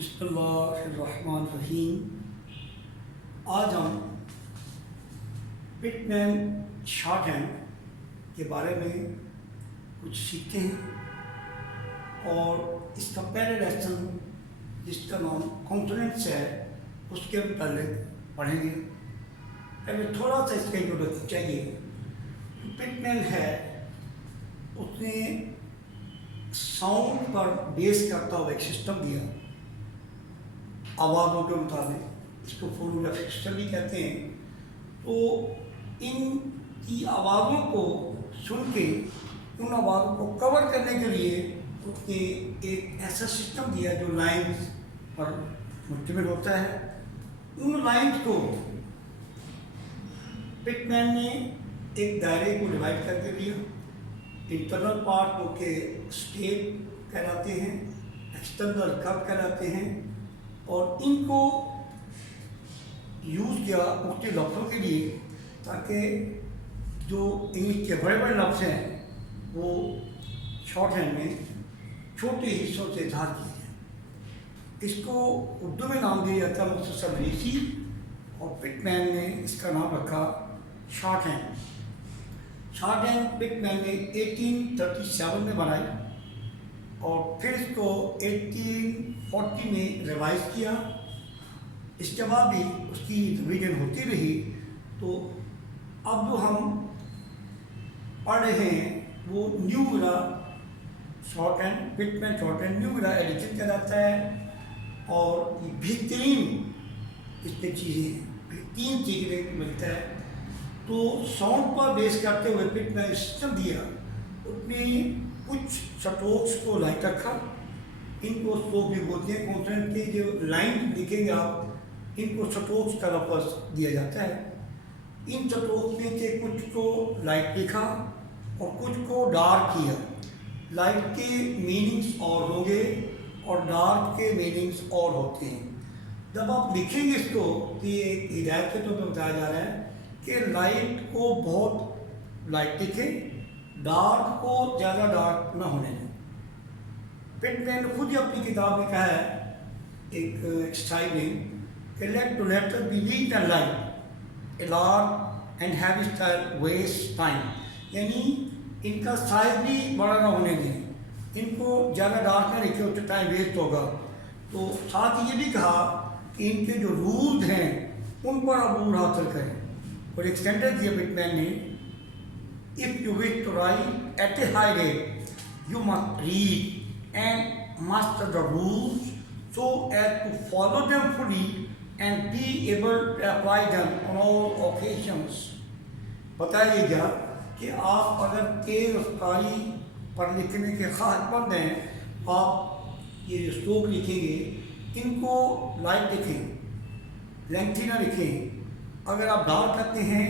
بسم اللہ الرحمن الرحیم۔ آج ہم پٹ مین شارٹ ہینڈ کے بارے میں کچھ سیکھتے ہیں اور اس کا پہلے لیسن جس کا نام کانفیڈنس ہے اس کے متعلق پڑھیں گے۔ پہلے تھوڑا سا اس کا انٹروڈکشن چاہیے۔ پٹ مین ہے اس نے ساؤنڈ پر بیس کرتا ہوا ایک سسٹم دیا آوازوں کے مطابق، اس کو فونوگرافک سسٹم بھی کہتے ہیں۔ تو ان کی آوازوں کو سن کے ان آوازوں کو کور کرنے کے لیے اس نے ایک ایسا سسٹم دیا جو لائنز پر مشتمل ہوتا ہے۔ ان لائنز کو پٹ مین نے ایک دائرے کو ڈیوائڈ کر کے دیا۔ انٹرنل پارٹ کو کہ اسٹیپ کہلاتے ہیں، ایکسٹرنل کرو کہلاتے ہیں، اور ان کو یوز کیا مختلف لفظوں کے لیے تاکہ جو انگلش کے بڑے بڑے لفظ ہیں وہ شارٹ ہینڈ میں چھوٹے حصوں سے اظہار کیے جائیں۔ اس کو اردو میں نام دیا جاتا ہے مختصر ریسی، اور پٹ مین نے اس کا نام رکھا شارٹ ہینڈ۔ شارٹ ہینڈ پٹ مین نے 1837 میں بنائی اور پھر اس کو 1840 میں ریوائز کیا۔ اس کے بعد بھی اس کی ریویژن ہوتی رہی۔ تو اب جو ہم پڑھ رہے ہیں وہ new era shorthand, Pitman shorthand new era edition کہلاتا ہے، اور یہ بہترین اس میں چیزیں سیکھنے کو ملتا ہے۔ تو ساؤنڈ پر بیس کرتے ہوئے پٹ مین سسٹم دیا، اس نے کچھ سٹروکس کو لائٹ رکھا۔ ان کو اسٹروک بھی بولتے ہیں۔ کانسوننٹ کے جو لائن لکھیں گے آپ، ان کو سٹروکس کا لفظ دیا جاتا ہے۔ ان سٹروکس میں سے کچھ کو لائٹ لکھا اور کچھ کو ڈارک کیا۔ لائٹ کے میننگس اور ہوں گے اور ڈارک کے میننگس اور ہوتے ہیں۔ جب آپ لکھیں گے اس کو تو یہ ایک ہدایت کے طور پہ بتایا جا رہا ہے کہ لائٹ کو بہت لائٹ لکھیں، ڈارک کو زیادہ ڈارک نہ ہونے دیں۔ پٹ مین نے خود ہی اپنی کتاب میں کہا ہے ایک اسٹائل میں کہ let to letter be neat and light a large and heavy style waste time, یعنی ان کا سائز بھی بڑا نہ ہونے دیں، ان کو زیادہ ڈارک نہ لکھے، اس سے ٹائم ویسٹ ہوگا۔ تو ساتھ ہی یہ بھی کہا کہ ان کے جو رولز ہیں ان پر عبور حاصل کریں، اور ایک سینٹنس دیا پٹ مین نے، if you wish to write at a high rate, you must read and master the rules so as to follow them fully and be able to apply them on all occasions۔ بتایا یہ گیا کہ آپ اگر تیز رفتاری پر لکھنے کے خواہش مند ہیں، آپ یہ جو اسٹروک لکھیں گے ان کو لائٹ لکھیں، لینتھی نہ لکھیں۔ اگر آپ ڈارک کرتے ہیں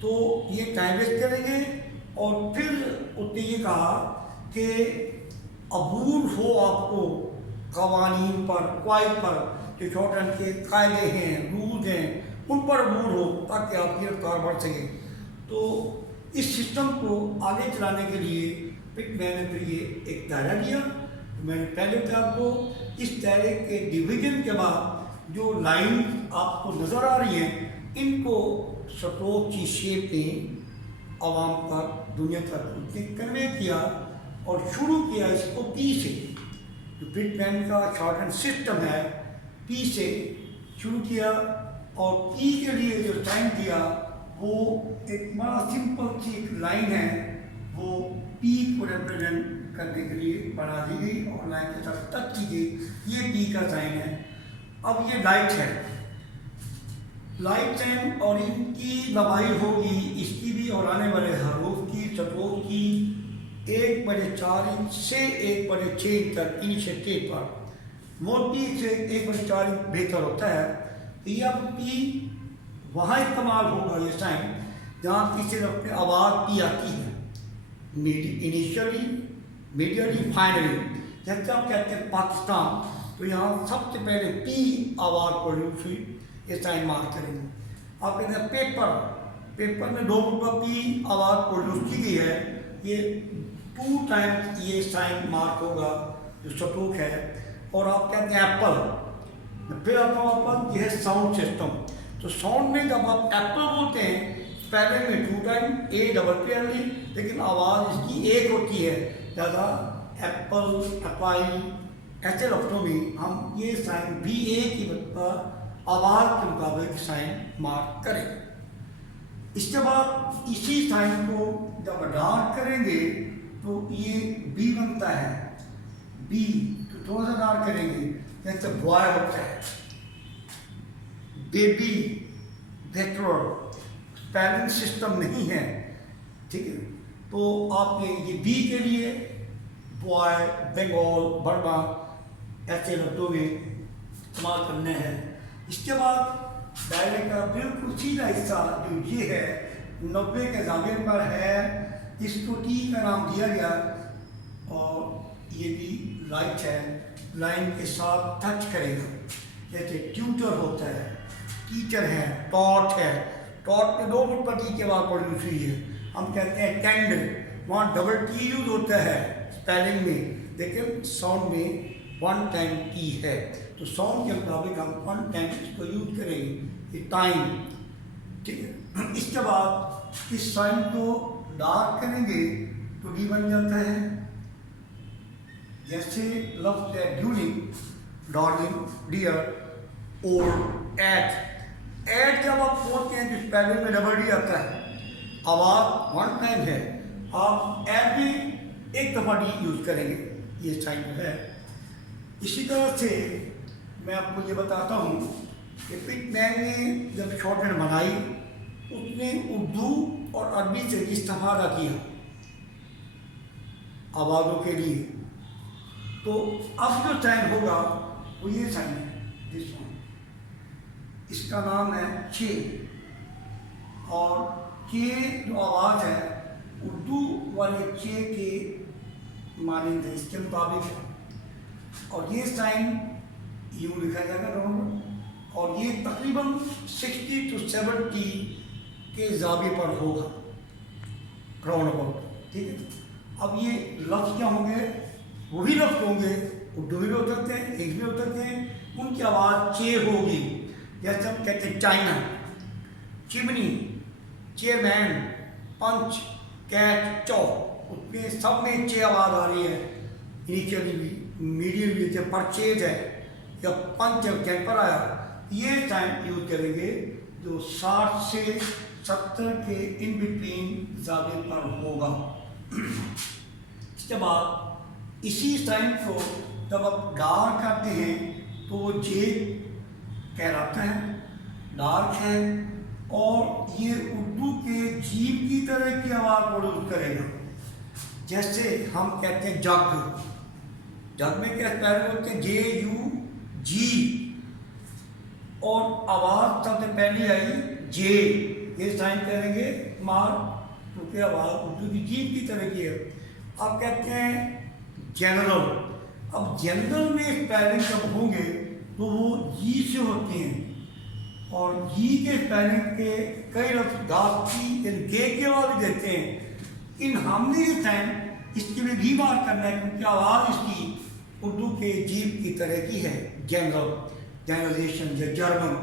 تو یہ ٹائم ویسٹ کریں گے۔ اور پھر اس نے یہ کہا کہ عبور ہو آپ کو قوانین پر، قواعد پر، جو شارٹ ہینڈ کے قاعدے ہیں، رولز ہیں، ان پر عبور ہو تاکہ آپ کی رفتار بڑھ سکے۔ تو اس سسٹم کو آگے چلانے کے لیے پٹ مین نے پھر یہ ایک دائرہ لیا۔ میں نے پہلے بتایا آپ کو، اس دائرے کے ڈویژن کے بعد جو لائن آپ کو نظر آ رہی ہیں ان کو سٹروک کی شیپ میں عوام تک، دنیا تک اس نے کنوے کیا، اور شروع کیا اس کو پی سے۔ جو پٹ مین کا شارٹ ہینڈ سسٹم ہے پی سے شروع کیا، اور پی کے لیے جو سائن دیا وہ ایک بڑا سمپل سی ایک لائن ہے، وہ پی کو ریپرزینٹ کرنے کے لیے بنا دی گئی اور لائن کے ساتھ ٹچ کی گئی۔ یہ پی کا سائن ہے۔ اب یہ لائٹ ہے، لائٹ سائن، اور ان کی لمبائی ہوگی اس کی بھی اور آنے والے حروف کی، سٹروک کی 1/4 انچ سے 1/6 انچ تک انیشیٹو پر۔ موٹی سے 1/4 انچ بہتر ہوتا ہے۔ یہ اب پی وہاں استعمال ہوگا یہ سائن جہاں کی صرف اپنے آواز پی آتی ہے، انیشیلی، میڈیلی، فائنلی۔ جیسے آپ کہتے ہیں پاکستان، تو یہاں سب سے پہلے پی آواز پروڈیوس ہوئی، یہ سائن مارک کریں گے۔ آپ کہتے ہیں پیپر، پیپر میں 2 مرتبہ پی آواز پروڈیوس کی گئی ہے، یہ 2 ٹائمز یہ سائن مارک ہوگا جو سٹروک ہے۔ और आप कहते हैं एप्पल। फिर आता हूँ अपन, ये है साउंड सिस्टम। तो साउंड में जब आप एप्पल बोलते हैं स्पेलिंग में 2 time A double P L E, लेकिन आवाज़ इसकी एक होती है ज़्यादा, एप्पल, एप्पल, ऐसे लफ्ज़ों में हम ये साइन भी ए की आवाज़ के मुताबिक साइन मार्क करें। इसके बाद इसी साइन को जब डार्क करेंगे तो ये बी बनता है, बी तो थोड़ा सा डार्क करेंगे, जैसे बॉय होता है, बेबी, बेटर, स्पेलिंग सिस्टम नहीं है, ठीक है। तो आपने ये बी के लिए बॉय, बंगाल, बर्मा ऐसे लफ्ज़ों में इस्तेमाल करने हैं। इसके बाद दायरे का बिल्कुल सीधा हिस्सा जो ये है 90 के दायरे पर है, इसको टी का नाम दिया गया, और ये भी राइट है, लाइन के साथ टच करेगा। जैसे ट्यूटर होता है, टीचर है, टॉट है, टॉट में 2 पट्टी के बाद प्रोड्यूस हुई है, हम कहते हैं टेंडर, वहाँ डबल टी यूज होता है स्पेलिंग में, लेकिन साउंड में 1 टाइम टी है। तो साउंड के मुताबिक हम 1 टाइम इसको यूज करेंगे, ये टाइम, ठीक है। इसके बाद इस साइन को डार्क करेंगे तो डी बन जाता है। जैसे लफ्ज़ है during, darling, dear, old, at जब आप बोलते हैं तो स्पेलिंग में डबल डी आता है, आवाज़ 1 टाइम है, आप एट भी एक दफ़ा डी यूज़ करेंगे, ये साइन है। इसी तरह से मैं आपको ये बताता हूँ कि पिटमैन ने जब शॉर्टहैंड बनाई उसने उर्दू और अरबी से इस्तेमाल किया आवाज़ों के लिए। तो अब जो साइन होगा वो ये साइन है, दिस वन, इसका नाम है चे, और चे जो आवाज़ है उर्दू वाले चे के मानंद है, इसके मुताबिक है। और ये साइन यूँ लिखा जाएगा राउंड, और ये तकरीबन 60 to 70 के ज़ावे पर होगा राउंड अबाउट, ठीक है। अब ये लफ्ज़ क्या होंगे, वही लफ्ज़ होंगे, उर्दू भी हो सकते हैं, इंग्लिश भी हो सकते हैं, उनकी आवाज़ चे होगी। जैसे हम कहते हैं चाइना, चिमनी, चेयरमैन, पंच, कैट, चौक, उसमें सब में चे आवाज़ आ रही है, इनिशियली भी, मीडियम भी, जब परचेज है या पंच जब कैंपर आया, ये टाइम यूज करेंगे जो 60 से 70 के इन बिटवीन ज़ावे पर होगा। इसके बाद इसी टाइम को जब आप डार्क करते हैं तो वो जे कहलाता है, डार्क है, और ये उर्दू के जीव की तरह की आवाज़ प्रोड्यूस करेगा। जैसे हम कहते हैं जग, जग में क्या स्पेलिंग होते हैं, जे यू जी, और आवाज़ सबसे पहले आई जे, ये साइन करेंगे मार, क्योंकि आवाज़ उर्दू की जीव की तरह की है। अब कहते हैं जनरल, अब जनरल में स्पेलिंग जब होंगे तो वो जी से होते हैं, और जी के स्पेलिंग के कई लफ्ज़ गाफ की गे के आवाज़ भी देते हैं, इन हमने ये साइन इसके लिए भी बात करना है क्योंकि आवाज़ इसकी उर्दू के जीव की तरह की है, जनरल, जनरलाइजेशन या जर्मन।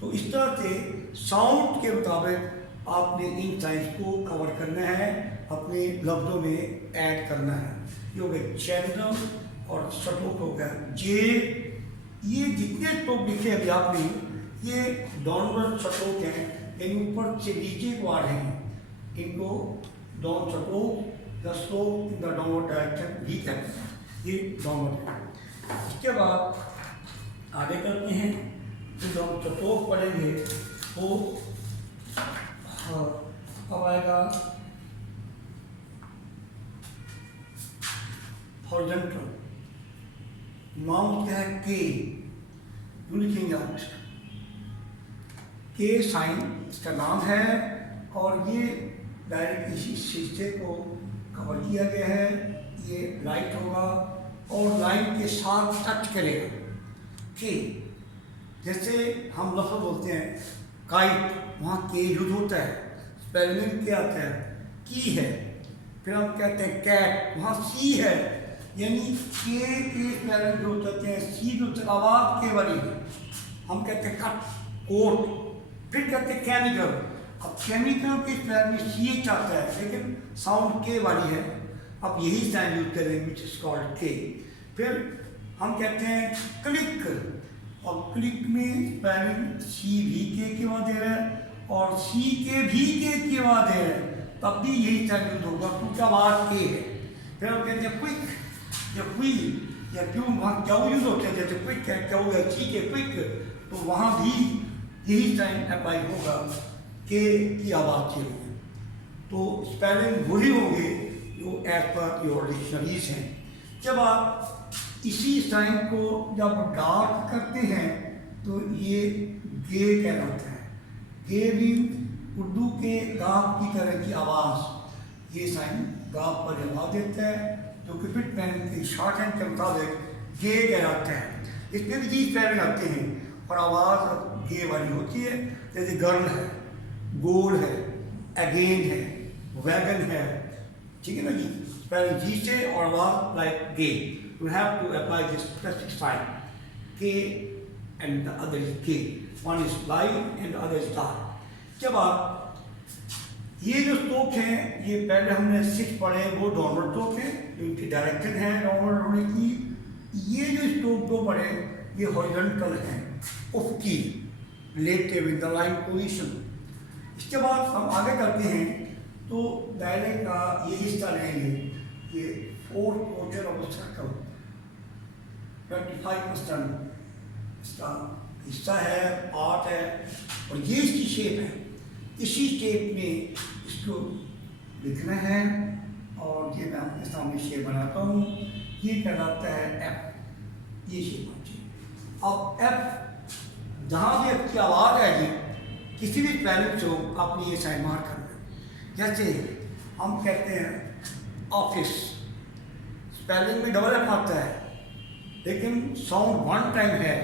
तो इस तरह से साउंड के मुताबिक आपने इन साइंस को कवर करना है, अपने लफ्ज़ों में ऐड करना है। ये हो गया जनरल, और स्ट्रोक हो गया जे। ये जितने स्ट्रोक लिखे अभी आपने, ये डाउनवर्ड स्ट्रोक हैं, इन ऊपर से नीचे को आ रहे हैं, इनको down stroke, the stroke in the downward direction भी कहते हैं, ये डाउनवर्ड है। इसके बाद आगे करते हैं, जो हम स्ट्रोक पढ़ेंगे वो अब आएगा हॉरिजॉन्टल। माउथ क्या है, के, यूँ लिखेंगे आप इसका, के साइन इसका नाम है, और ये डायरेक्ट इसी शीशे को कवर किया गया है, ये लाइट होगा और लाइन के साथ टच करेगा। के जैसे हम लफ्ज़ बोलते हैं काइट, वहाँ के यूज होता है, स्पेलिंग क्या आता है, की है। फिर हम कहते हैं कैट, वहाँ सी है, यानी के स्पेलिंग जो होते हैं, सी जो आवाज़ के वाली है, हम कहते हैं कट, कोट, फिर कहते हैं केमिकल। अब केमिकल के स्पेलिंग में सी एच आता है लेकिन साउंड के वाली है, अब यही साइन यूज करेंगे विच इज कॉल्ड के। फिर हम कहते हैं क्लिक, और क्लिक में स्पेलिंग सी भी के बाद दे रहा है और सी के भी के बाद दे रहा है, तब भी यही साइन यूज होगा क्योंकि आवाज़ के है। फिर हम कहते हैं क्विक या क्विक, या क्यों वहाँ क्या यूज होते हैं, जैसे क्विक है क्या या ची के क्विक, तो वहाँ भी यही साइन अप्लाई होगा के की आवाज़ के लिए। तो स्पेलिंग वही होंगे जो एज पर योर डिक्शनरीज हैं। जब आप इसी साइन को जब डार्क करते हैं तो ये गे कहलाता है। गे भी उर्दू के गाफ की तरह की आवाज़, ये साइन गाफ पर जमा देता है जो कि पिटमैन की शॉर्ट हैंड के मुताबिक गे कहलाता है। इसमें भी जी स्पेलिंग आते हैं और आवाज़ गे वाली होती है, जैसे गर्ल है, गोल है, अगेन है, वैगन है, ठीक है ना जी, स्पेलिंग जी से और आवाज़ लाइक गे। You have to apply this specific sign K and the other is K. One is light and the other is dark. जब आप ये जो स्ट्रोक हैं, ये पहले हमने 6 पढ़े, वो डाउनवर्ड स्ट्रोक हैं जो इनकी डायरेक्शन है डाउनवर्ड होने की। ये जो स्ट्रोक 2 पढ़े ये हॉरिजॉन्टल हैं, उफकी, relative in the line position. इसके बाद हम आगे करते हैं तो दायरे का ये हिस्सा लेंगे, ये 4 क्वार्टर ऑफ सर्कल 25% इसका हिस्सा है, पार्ट है, और ये इसकी शेप है। इसी शेप में इसको लिखना है और ये मैं आपके सामने शेप बनाता हूँ। ये कहलाता है एफ, ये शेप होती है। अब एफ जहाँ भी आपकी आवाज़ आएगी किसी भी स्पेलिंग से आपने ये साइन मार्क करना है। जैसे हम कहते हैं ऑफिस, स्पेलिंग में डबल एफ आता है लेकिन साउंड वन टाइम है,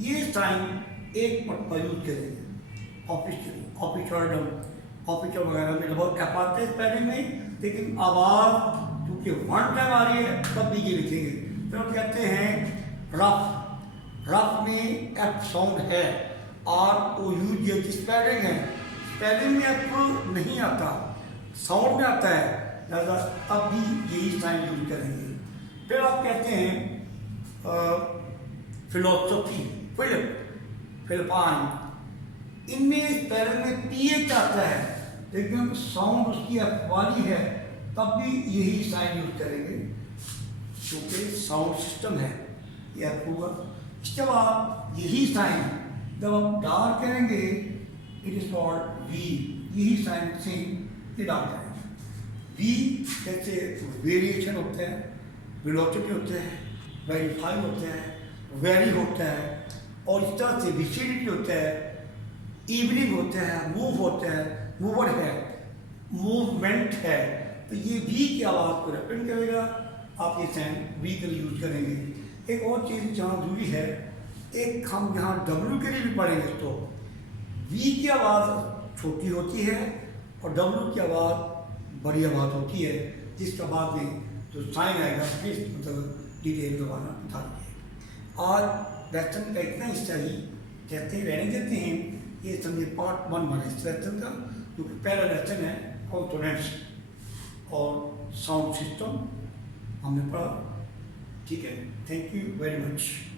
ये साइन एक मरतबा यूज करेंगे। ऑफिसर वगैरह में डबल एफ आता है स्पेलिंग में, लेकिन आवाज़ क्योंकि वन टाइम आ रही है तब भी ये लिखेंगे। फिर हम कहते हैं रफ, रफ में एफ साउंड है, आर ओ यू जे की स्पेलिंग है, स्पेलिंग में एफ नहीं आता, साउंड में आता है, ज़्यादा तब भी यही साइन यूज करेंगे। फिर आप कहते हैं फिलोसफी, फिलिपाइन, इनमें स्पेलिंग में पी एच आता है लेकिन साउंड उसकी एफ वाली है, तब भी यही साइन यूज करेंगे क्योंकि साउंड सिस्टम है ये एफ होगा। इसके बाद यही साइन जब आप डार्क करेंगे इट इज कॉल्ड वी, यही साइन से ये डार्क करेंगे। वी जैसे वेरिएशन होते हैं, वेलोसिटी होते हैं, वेरीफाई होते हैं, वेरी होता है, और इस तरह से विसिडिटी होता है, इवनिंग होता है, मूव होता है, मूवर है, मूवमेंट है, तो ये वी की आवाज़ को रिप्रेजेंट करेगा। आप ये साइन वी के लिए यूज करेंगे। एक और चीज़ जहाँ जरूरी है, एक हम यहाँ डब्ल्यू के लिए भी पढ़ेंगे तो वी की आवाज़ छोटी होती है और डब्ल्यू की आवाज़ बड़ी आवाज़ होती है, जिसका बाद में जो साइन आएगा फिर मतलब डिटेल दोबारा बता दीजिए। आज लेसन का इतना हिस्सा ही कहते रहने देते हैं, ये समझे पार्ट 1 बना इस लेसन का, जो कि पहला लेसन है कॉन्सोनेंट्स और साउंड सिस्टम हमने पढ़ा। ठीक है, थैंक यू वेरी मच।